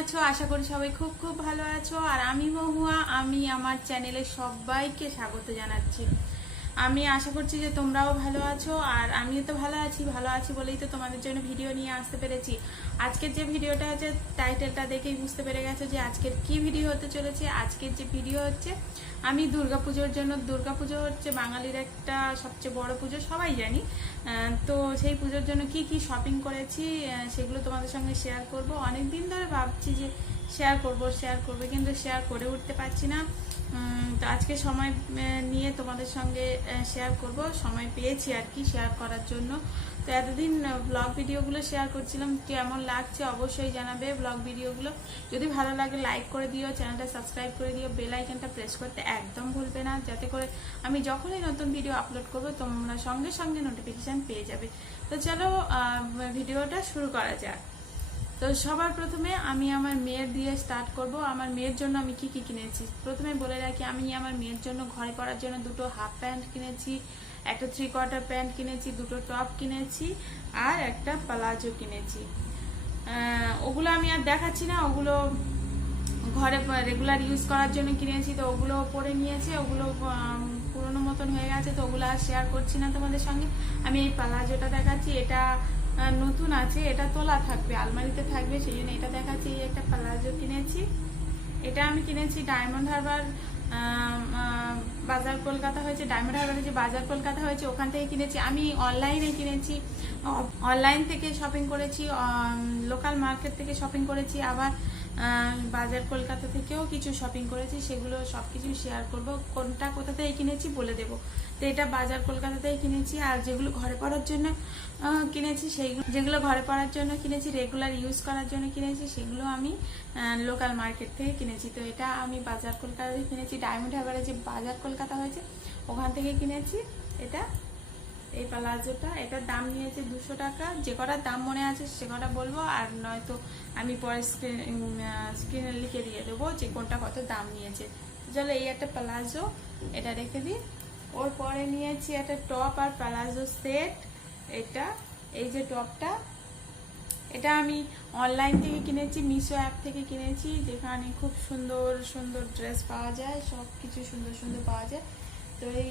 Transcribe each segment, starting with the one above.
আছো? আশা করি সবাই খুব খুব ভালো আছো। আর আমি মহুয়া, আমি আমার চ্যানেলে সবাইকে স্বাগত জানাচ্ছি। আমি আশা করছি যে তোমরাও ভালো আছো, আর আমিও তো ভালো আছি বলেই তো তোমাদের জন্য ভিডিও নিয়ে আসতে পেরেছি। আজকের যে ভিডিওটা আছে টাইটেলটা দেখেই বুঝতে পেরে গেছো যে আজকের কি ভিডিও হতে চলেছে। আজকের যে ভিডিও হচ্ছে আমি দুর্গাপুজোর জন্য, দুর্গাপুজো হচ্ছে বাঙালির একটা সবচেয়ে বড় পুজো, সবাই জানি। তো সেই পুজোর জন্য কি কি শপিং করেছি সেগুলো তোমাদের সঙ্গে শেয়ার করব। অনেক দিন ধরে ভাবছি যে শেয়ার করব কিন্তু শেয়ার করে উঠতে পারছি না। তো আজকে সময় নিয়ে তোমাদের সঙ্গে শেয়ার করব, সময় পেয়েছি আর কি শেয়ার করার জন্য। তো এতদিন ব্লগ ভিডিওগুলো শেয়ার করছিলাম, কেমন লাগছে অবশ্যই জানাবে। ব্লগ ভিডিওগুলো যদি ভালো লাগে লাইক করে দিও, চ্যানেলটা সাবস্ক্রাইব করে দিও, বেল আইকনটা প্রেস করতে একদম ভুলবে না, যাতে করে আমি যখনই নতুন ভিডিও আপলোড করব তোমরা সঙ্গে সঙ্গে নোটিফিকেশান পেয়ে যাবে। তো চলো ভিডিওটা শুরু করা যাক। তো সবার প্রথমে আমি আমার মেয়ের দিয়ে স্টার্ট করব। আমার মেয়ের জন্য আমি কি কি কিনেছি প্রথমে বলে রাখি। আমি আমার মেয়ের জন্য ঘরে পরার জন্য দুটো হাফ প্যান্ট কিনেছি, একটা 3/4 প্যান্ট কিনেছি, দুটো টপ কিনেছি, আর একটা প্লাজো কিনেছি। ওগুলো আমি আর দেখাচ্ছি না, ওগুলো ঘরে রেগুলার ইউজ করার জন্য কিনেছি। তো ওগুলো পরে নিয়েছে, ওগুলো পুরোনো মতন হয়ে গেছে, তো ওগুলো আর শেয়ার করছি না তোমাদের সঙ্গে। আমি এই প্লাজোটা দেখাচ্ছি, এটা নতুন আছে, এটা তোলা থাকবে, আলমারিতে থাকবে, সেই জন্য এটা দেখাচ্ছি। এই একটা প্লাজো কিনেছি, এটা আমি কিনেছি ডায়মন্ড হারবার বাজার কলকাতা হয়েছে, ডায়মন্ড হারবারে যে বাজার কলকাতা হয়েছে ওখান থেকে কিনেছি। আমি অনলাইনে কিনেছি, অনলাইন থেকে শপিং করেছি, লোকাল মার্কেট থেকে শপিং করেছি, আবার বাজার কলকাতা থেকেও কিছু শপিং করেছি। সেগুলো সবকিছু শেয়ার করব, কোনটা কোথা থেকে কিনেছি বলে দেবো। তো এটা বাজার কলকাতা থেকে কিনেছি। আর যেগুলো ঘরে পড়ার জন্য কিনেছি, সেইগুলো যেগুলো ঘরে পড়ার জন্য কিনেছি, রেগুলার ইউজ করার জন্য কিনেছি, সেগুলো আমি লোকাল মার্কেট থেকে কিনেছি। তো এটা আমি বাজার কলকাতা থেকে কিনেছি, ডায়মন্ড হারবারে যে বাজার কলকাতা হয়েছে ওখান থেকে কিনেছি। এটা এই প্লাজোটা, এটার দাম নিয়েছে 200 টাকা। যে কটার দাম মনে আছে সে কটা বলবো, আর নয়তো আমি পরে স্ক্রিনে লিখে দিয়ে দেবো যে কোনটা কত দাম নিয়েছে। চলো এই একটা প্লাজো, এটা রেখে দিই। ওর পরে নিয়েছি একটা টপ আর প্লাজো সেট। এটা এই যে টপটা, এটা আমি অনলাইন থেকে কিনেছি, মিশো অ্যাপ থেকে কিনেছি, যেখানে খুব সুন্দর সুন্দর ড্রেস পাওয়া যায়, সব কিছু সুন্দর সুন্দর পাওয়া যায়। তো এই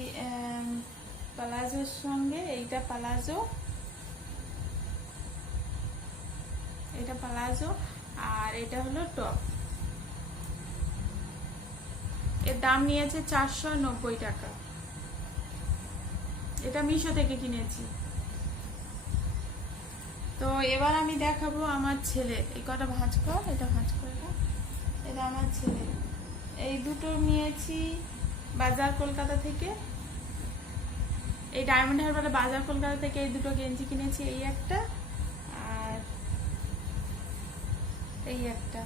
প্লাজোর সঙ্গে এইটা প্লাজো, এটা প্লাজো, আর এটা হলো টপ। এর দাম নিয়েছে 490 টাকা। এটা মিশো থেকে কিনেছি। তো এবার আমি দেখাবো আমার ছেলে। এই কটা ভাঁজ কর, এটা ভাঁজ করে, এটা আমার ছেলে। এই দুটো নিয়েছি বাজার কলকাতা থেকে, এই ডায়মন্ড হারবার বাজার কলকাতা থেকে এই দুটো গেঞ্জি কিনেছি। এই একটা আর এই একটা,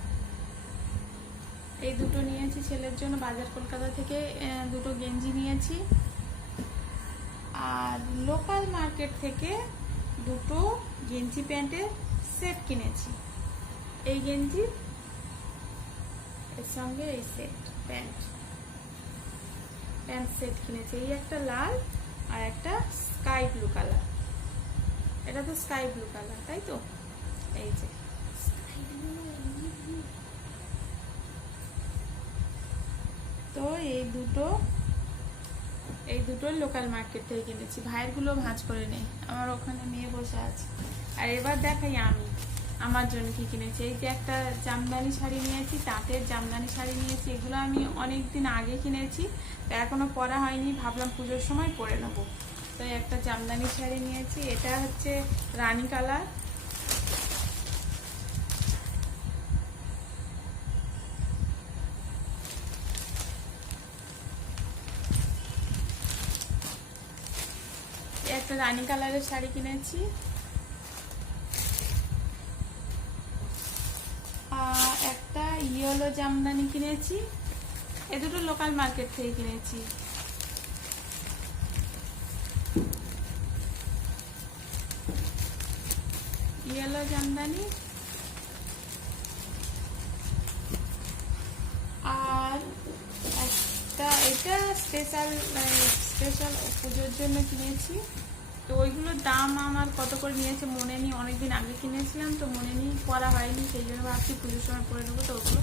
এই দুটো নিয়েছি ছেলের জন্য বাজার কলকাতা থেকে। দুটো গেঞ্জি নিয়েছি। আর লোকাল মার্কেট থেকে দুটো গেঞ্জি প্যান্টের সেট কিনেছি। এই গেঞ্জি এর সঙ্গে এই সেট প্যান্ট সেট কিনেছি। এই একটা লাল আর একটা স্কাই ব্লু কালার। এটা তো স্কাই ব্লু কালার, তাই তো? এই যে তো এই দুটো লোকাল মার্কেট থেকে কিনেছি। ভাইয়ের গুলো ভাঁজ করে নেই, আমার ওখানে মেয়ে বসে আছে। আর এবার দেখাই আমি আমার জন্য কি কিনেছি। এই যে একটা জামদানি শাড়ি নিয়েছি, তাঁতের জামদানি শাড়ি নিয়েছি। এগুলো আমি অনেকদিন আগে কিনেছি, তো এখনো পরা হয়নি, ভাবলাম পুজোর সময় পরে নেবো। তো একটা জামদানি শাড়ি নিয়েছি, এটা হচ্ছে রানী কালার। একটা রানী কালারের শাড়ি কিনেছি। আর একটা ইয়েলো জামদানি কিনেছি। এ দুটো লোকাল মার্কেট থেকে কিনেছি। ইয়েলো জামদানি। আর একটা এটা স্পেশাল পুজোর জন্য কিনেছি। তো ওইগুলোর দাম আমার কত করে নিয়েছে মনে নেই, অনেকদিন আগে কিনেছিলাম তো মনে নেই, পরা হয়নি, সেই জন্য ভাবছি পুজোর সময় পরে নেবো। তো ওগুলো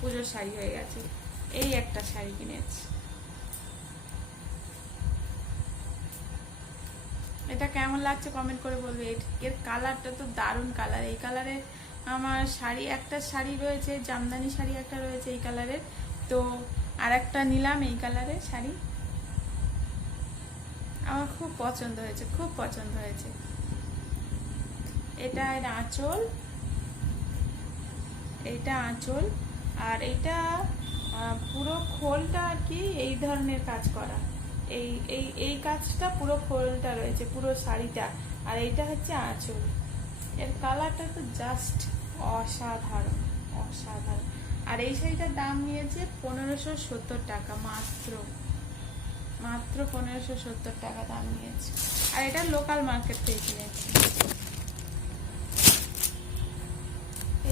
পুজোর শাড়ি হয়ে গেছে। এই একটা শাড়ি কিনেছি, এটা কেমন লাগছে কমেন্ট করে বলবে। এর কালারটা তো দারুণ কালার। এই কালারে আমার শাড়ি, একটা শাড়ি রয়েছে জামদানি শাড়ি একটা রয়েছে এই কালারের, তো আর একটা নিলাম এই কালারের শাড়ি। আমার খুব পছন্দ হয়েছে, খুব পছন্দ হয়েছে। এটা এর আঁচল, এইটা আঁচল, আর এইটা পুরো খোলটা আর কি এই ধরনের কাজ করা। এই এই এই কাজটা পুরো খোলটা রয়েছে পুরো শাড়িটা, আর এইটা হচ্ছে আঁচল। এর কালারটা তো জাস্ট অসাধারণ, অসাধারণ। আর এই শাড়িটার দাম নিয়েছে 1570 টাকা, মাত্র মাত্র 1570 টাকা দাম নিয়েছে। আর এটা লোকাল মার্কেট থেকে কিনেছি।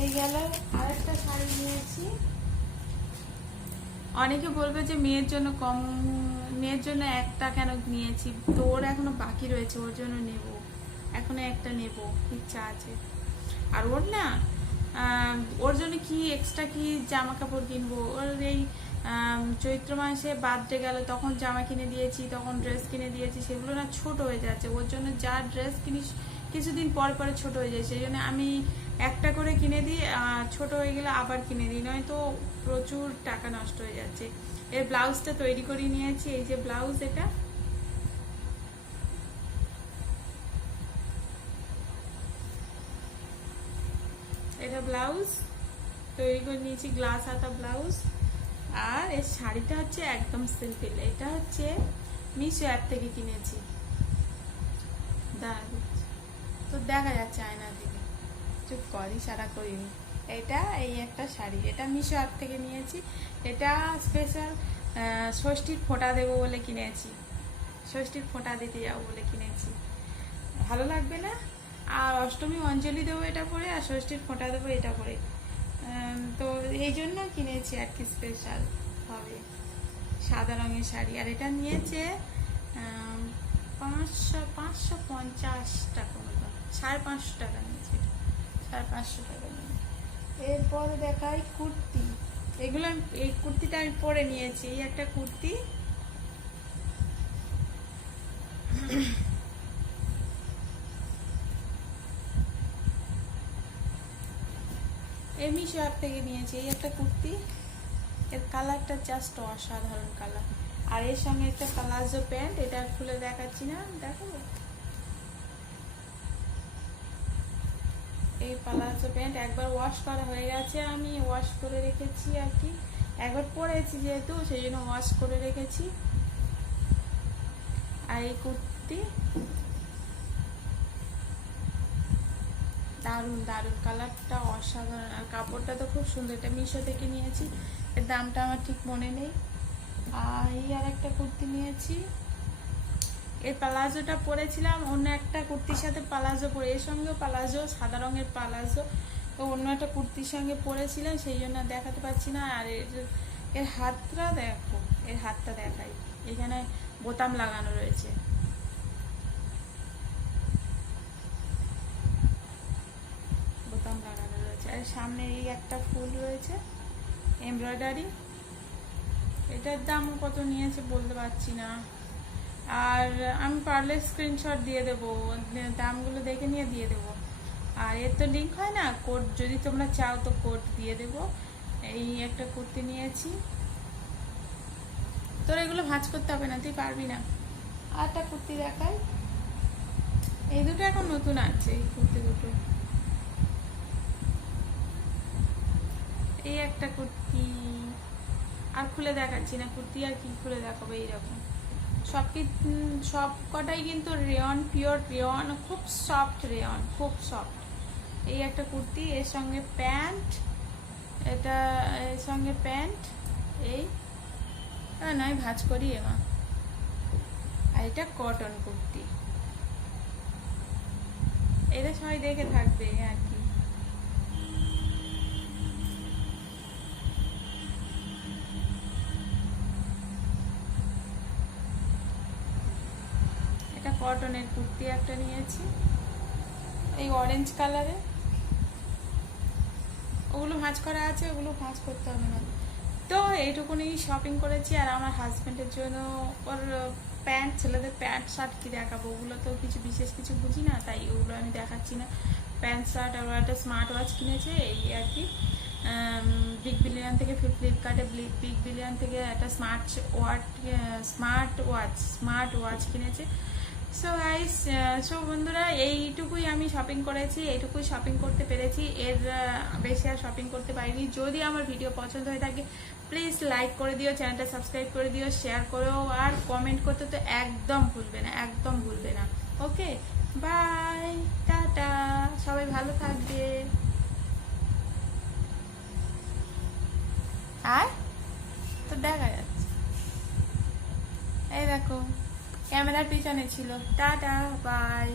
এই গেল আরেকটা শাড়ি নিয়েছি। অনেকে বলবে যে মেয়ের জন্য কম, মেয়ের জন্য একটা কেন নিয়েছি, তো ওর এখনো বাকি রয়েছে, ওর জন্য নেব, এখনো একটা নেব, ইচ্ছা আছে। আর ওর না ওর জন্য কি এক্সট্রা কি জামা কাপড় কিনবো। ওর এই চৈত্র মাসে বার্থডে গেল তখন জামা কিনে দিয়েছি, তখন ড্রেস কিনে দিয়েছি, সেগুলো না ছোট হয়ে যাচ্ছে। ওর জন্য যা ড্রেস কিনিস কিছুদিন পর পরে ছোট হয়ে যায়, সেই জন্য আমি একটা করে কিনে দিই, ছোট হয়ে গেলে আবার কিনে দিই, নয়তো প্রচুর টাকা নষ্ট হয়ে যাচ্ছে। এর ব্লাউজটা তৈরি করে নিয়েছি, এই যে ব্লাউজ, এটা ব্লাউজ তৈরি করে নিয়েছি, গ্লাস হাতা ব্লাউজ। আর এর শাড়িটা হচ্ছে একদম সিম্পল, এটা হচ্ছে মিশো অ্যাপ থেকে কিনেছি। তো দেখা যাচ্ছে আয়না থেকে, চুপ করি সারা করিনি। এটা এই একটা শাড়ি, এটা মিশো অ্যাপ থেকে নিয়েছি। এটা স্পেশাল ষষ্ঠীর ফোঁটা দেবো বলে কিনেছি, ষষ্ঠীর ফোঁটা দিতে যাবো বলে কিনেছি। ভালো লাগবে না? আর অষ্টমী অঞ্জলি দেবো এটা পরে, আর ষষ্ঠীর ফোঁটা দেবো এটা পরে, তো এই জন্য কিনেছি আর কি, স্পেশাল হবে সাদা রঙের শাড়ি। আর এটা নিয়েছে 550 টাকা মতো, 550 টাকা নিয়েছে, 550 টাকা নিয়ে। এরপরে দেখাই কুর্তি। এগুলো এই কুর্তিটা আমি পরে নিয়েছি, এই একটা কুর্তি, এই মিশো অ্যাপ থেকে নিয়েছি। এই একটা কুর্তি, এর কালারটা জাস্ট অসাধারণ কালার। আর এর সঙ্গে একটা প্লাজো প্যান্ট, এটা খুলে দেখাচ্ছি না, দেখো এই প্লাজো প্যান্ট একবার ওয়াশ করা হয়ে গেছে, আমি ওয়াশ করে রেখেছি আর কি, একবার পরেছি যেহেতু সেই জন্য ওয়াশ করে রেখেছি। আর এই কুর্তি দারুণ দারুণ, কালারটা অসাধারণ, আর কাপড়টা তো খুব সুন্দর। এটা মিশো থেকে নিয়েছি, এর দামটা আমার ঠিক মনে নেই। আর এই আর একটা কুর্তি নিয়েছি, এই প্লাজোটা পরেছিলাম অন্য একটা কুর্তির সাথে, প্লাজো পরে, এর সঙ্গে প্লাজো, সাদা রঙের প্লাজো, তো অন্য একটা কুর্তির সঙ্গে পরেছিলাম, সেই জন্য দেখাতে পাচ্ছি না। আর এর হাতটা দেখো, এর হাতটা দেখাই, এখানে বোতাম লাগানো রয়েছে, বোতাম লাগানো রয়েছে। আর সামনে এই একটা ফুল রয়েছে এমব্রয়ডারি। এটার দাম কত নিয়েছে বলতে পারছি না, আর আমি পারলে স্ক্রিনশট দিয়ে দেবো, দামগুলো দেখে নিয়ে দিয়ে দেবো। আর এর তো লিঙ্ক হয় না, কোড যদি তোমরা চাও তো কোড দিয়ে দেবো। এই একটা কুর্তি নিয়েছি, তোর এগুলো ভাঁজ করতে হবে না, তুই পারবি না। আর একটা কুর্তি দেখাই, এই দুটো এখন নতুন আছে, এই কুর্তি দুটো। এই একটা কুর্তি, আর খুলে দেখাচ্ছি না কুর্তি, আর কি খুলে দেখাবো। এইরকম সব কটাই কিন্তু রেয়ন, পিওর রেয়ন, খুব সফট রেয়ন, খুব সফট। এই একটা কুর্তি, এর সঙ্গে প্যান্ট, এটা এর সঙ্গে প্যান্ট, এই নয় ভাঁজ করি এমা। আর এটা কটন কুর্তি, এটা সবাই দেখে থাকবে আর কি। কটনের কুর্তি একটা নিয়েছি এই অরেঞ্জ কালারে। ওগুলো ভাঁজ করা আছে, ওগুলো ভাঁজ করতে হবে না। তো এইটুকুনি শপিং করেছি। আর আমার হাজব্যান্ডের জন্য ওর প্যান্ট, ছেলেদের প্যান্ট শার্ট কি দেখাবো, ওগুলো তো কিছু বিশেষ কিছু বুঝি না, তাই ওগুলো আমি দেখাচ্ছি না। প্যান্ট শার্ট আর একটা স্মার্ট ওয়াচ কিনেছে এই আর কি। বিগ বিলিয়ন থেকে, ফ্লিপকার্টে বিগ বিলিয়ন থেকে একটা স্মার্ট ওয়াচ কিনেছে। সো গাইস, সো বন্ধুরা, এইটুকুই আমি শপিং করেছি, এইটুকুই শপিং করতে পেরেছি, এর বেশি আর শপিং করতে পারিনি। যদি আমার ভিডিও পছন্দ হয়ে থাকে প্লিজ লাইক করে দিও, চ্যানেলটা সাবস্ক্রাইব করে দিও, শেয়ার করো, আর কমেন্ট করতে তো একদম ভুলবে না, একদম ভুলবে না। ওকে, বাই, টাটা, সবাই ভালো থাকবে। আর তো দেখা যাচ্ছে, এই দেখো ক্যামেরার পিছনে ছিল। Tata, by.